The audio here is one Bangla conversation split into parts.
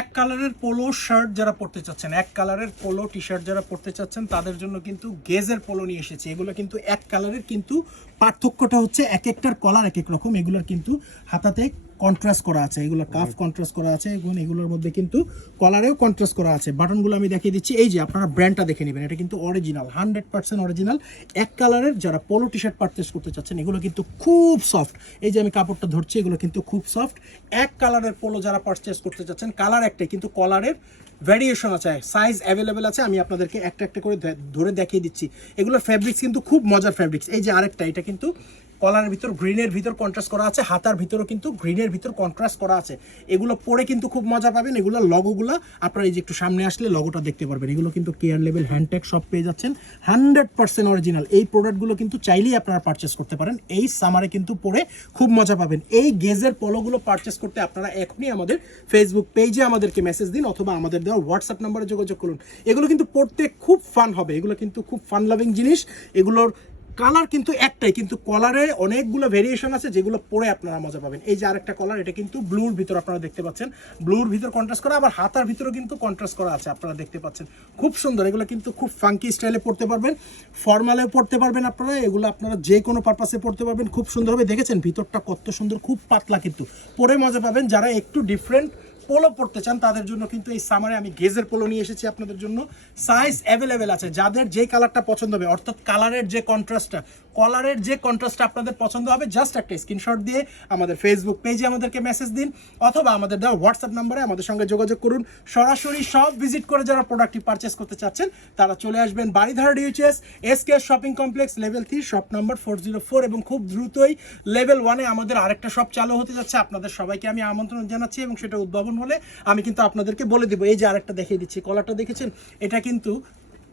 এক কালারের পোলো শার্ট যারা পরতে চাচ্ছেন, এক কালারের পোলো টি শার্ট যারা পরতে চাচ্ছেন তাদের জন্য কিন্তু গেজের পোলো নিয়ে এসেছি। এগুলো কিন্তু এক কালারের, কিন্তু পার্থক্যটা হচ্ছে এক একটার কলার এক এক রকম। এগুলোর কিন্তু হাতাতে কন্ট্রাস্ট করা আছে, এগুলো কাফ কন্ট্রাস্ট করা আছে এবং এগুলোর মধ্যে কিন্তু কলারেও কন্ট্রাস্ট করা আছে। বাটনগুলো আমি দেখিয়ে দিচ্ছি, এই যে আপনারা ব্র্যান্ডটা দেখে নেবেন, এটা কিন্তু অরিজিনাল 100% অরিজিনাল এক কালারের। যারা পোলো টি শার্ট পারচেস করতে চাচ্ছেন, এগুলো কিন্তু খুব সফট। এই যে আমি কাপড়টা ধরছি, এগুলো কিন্তু খুব সফট। এক কালারের পোলো যারা পারচেস করতে চাচ্ছেন, কালার একটাই কিন্তু কলারের ভ্যারিয়েশন আছে, সাইজ অ্যাভেলেবেল আছে। আমি আপনাদেরকে একটা একটা করে ধরে দেখিয়ে দিচ্ছি। এগুলোর ফ্যাব্রিক্স কিন্তু খুব মজার ফ্যাব্রিক্স। এই যে আরেকটা, এটা কিন্তু কলারের ভিতর গ্রিনের ভিতর কন্ট্রাস্ট করা আছে, হাতার ভিতরও কিন্তু গ্রিনের ভিতর কন্ট্রাস্ট করা আছে। এগুলো পরে কিন্তু খুব মজা পাবেন। এগুলো লগোগুলো আপনারা এই যে একটু সামনে আসলে লগোটা দেখতে পারবেন। এগুলো কিন্তু কেয়ার লেভেল হ্যান্ডট্যাগ সব পেয়ে যাচ্ছেন, 100% অরিজিনাল। এই প্রোডাক্টগুলো কিন্তু চাইলেই আপনারা পারচেস করতে পারেন। এই সামারে কিন্তু পরে খুব মজা পাবেন। এই গেজের পলোগুলো পারচেস করতে আপনারা এখনই আমাদের ফেসবুক পেজে আমাদেরকে মেসেজ দিন অথবা আমাদের দেওয়া হোয়াটসঅ্যাপ নাম্বারে যোগাযোগ করুন। এগুলো কিন্তু পড়তে খুব ফান হবে, এগুলো কিন্তু খুব ফান লাভিং জিনিস। এগুলোর কালার কিন্তু একটাই, কিন্তু কলারে অনেকগুলো ভেরিয়েশন আছে যেগুলো পরে আপনারা মজা পাবেন। এই যে আরেকটা কলার, এটা কিন্তু ব্লুর ভিতর আপনারা দেখতে পাচ্ছেন, ব্লুর ভিতর কন্ট্রাস্ট করা, আবার হাতার ভিতরেও কিন্তু কন্ট্রাস্ট করা আছে, আপনারা দেখতে পাচ্ছেন। খুব সুন্দর, এগুলো কিন্তু খুব ফাঙ্কি স্টাইলে পড়তে পারবেন, ফর্মালেও পড়তে পারবেন আপনারা। এগুলো আপনারা যে কোনো পারপাসে পড়তে পারবেন, খুব সুন্দরভাবে। দেখেছেন ভিতরটা কত সুন্দর, খুব পাতলা, কিন্তু পরে মজা পাবেন। যারা একটু ডিফারেন্ট পোলো পড়তে চান তাদের জন্য কিন্তু এই সামারে আমি গেজের পোলো নিয়ে এসেছি আপনাদের জন্য। সাইজ অ্যাভেলেবেল আছে, যাদের যে কালারটা পছন্দ হবে, অর্থাৎ কালারের যে কন্ট্রাস্টটা, কলারের যে কন্ট্রাস্টটা আপনাদের পছন্দ হবে, জাস্ট একটা স্ক্রিনশট দিয়ে আমাদের ফেসবুক পেজে আমাদেরকে মেসেজ দিন অথবা আমাদের দেওয়া হোয়াটসঅ্যাপ নাম্বারে আমাদের সঙ্গে যোগাযোগ করুন। সরাসরি সব ভিজিট করে যারা প্রোডাক্টটি পারচেস করতে চাচ্ছেন তারা চলে আসবেন Baridhara DOHS SK shopping complex level 3 shop number 404, এবং খুব দ্রুতই লেভেল 1-এ আমাদের আরেকটা শপ চালু হতে যাচ্ছে। আপনাদের সবাইকে আমি আমন্ত্রণ জানাচ্ছি এবং সেটা উদ্ভাবন হলে আমি কিন্তু আপনাদেরকে বলে দিব। এই যে আরেকটা দেখিয়ে দিচ্ছি, কলারটা দেখেছেন, এটা কিন্তু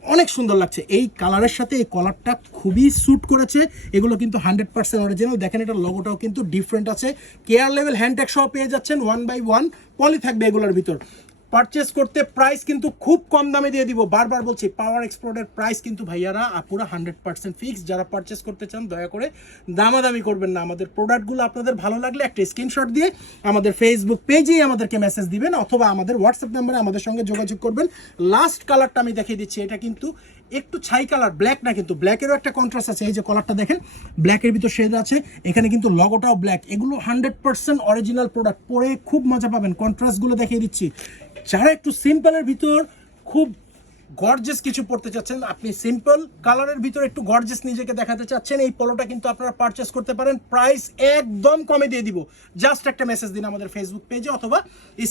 অনেক সুন্দর লাগছে। এই কালারের সাথে এই কলারটা খুবই স্যুট করেছে। এগুলো কিন্তু 100% অরিজিনাল। দেখেন এটার লোগোটাও কিন্তু ডিফারেন্ট আছে। কেয়ার লেভেল হ্যান্ডট্যাগ সহ পেয়ে যাচ্ছেন, 1/1 পলি থাকবে এগুলোর ভিতর। পারচেস করতে প্রাইস কিন্তু খুব কম দামে দিয়ে দিব। বারবার বলছি, পাওয়ার এক্সপোর্টের প্রাইস কিন্তু ভাইয়ারা পুরো 100% ফিক্স। যারা পারচেস করতে চান দয়া করে দামাদামি করবেন না। আমাদের প্রোডাক্টগুলো আপনাদের ভালো লাগলে একটা স্ক্রিনশট দিয়ে আমাদের ফেসবুক পেজেই আমাদেরকে মেসেজ দিবেন অথবা আমাদের হোয়াটসঅ্যাপ নাম্বারে আমাদের সঙ্গে যোগাযোগ করবেন। লাস্ট কালারটা আমি দেখিয়ে দিচ্ছি, এটা কিন্তু একটু ছাই কালার, ব্ল্যাক না, কিন্তু ব্ল্যাকেরও একটা কন্ট্রাস্ট আছে। এই যে কলারটা দেখেন, ব্ল্যাকের ভিতর শেড আছে, এখানে কিন্তু লগোটাও ব্ল্যাক। এগুলো 100% অরিজিনাল প্রোডাক্ট, পরে খুব মজা পাবেন। কন্ট্রাস্টগুলো দেখিয়ে দিচ্ছি। যারা একটু সিম্পলের ভিতর খুব গর্জিয়াস কিছু পড়তে চাচ্ছেন, আপনি সিম্পল কালারের ভিতর একটু গর্জিয়াস নিজেকে দেখাতে চাচ্ছেন, এই পোলোটা কিন্তু আপনারা পারচেস করতে পারেন। প্রাইস একদম কমে দিয়ে দিব। জাস্ট একটা মেসেজ দিন আমাদের ফেসবুক পেজে অথবা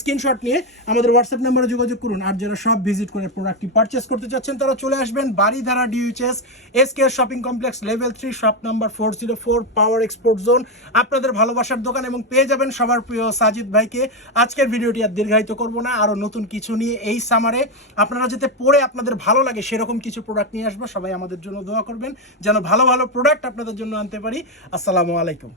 স্ক্রিনশট নিয়ে আমাদের হোয়াটসঅ্যাপ নাম্বারে যোগাযোগ করুন। আর যারা সব ভিজিট করে প্রোডাক্টটি পারচেস করতে চাচ্ছেন তারা চলে আসবেন Baridhara DOHS SK shopping complex level 3 shop number 404 power export zone, আপনাদের ভালোবাসার দোকান। এবং পেয়ে যাবেন সবার প্রিয় সাজিদ ভাইকে। আজকের ভিডিওটি আর দীর্ঘায়িত করব না, আরও নতুন কিছু নিয়ে এই সামারে আপনারা যাতে পরে আপনাদের ভালো লাগে সেরকম কিছু প্রোডাক্ট নিয়ে আসবো। সবাই আমাদের জন্য দোয়া করবেন যেন ভালো ভালো প্রোডাক্ট আপনাদের জন্য আনতে পারি। আসসালামু আলাইকুম।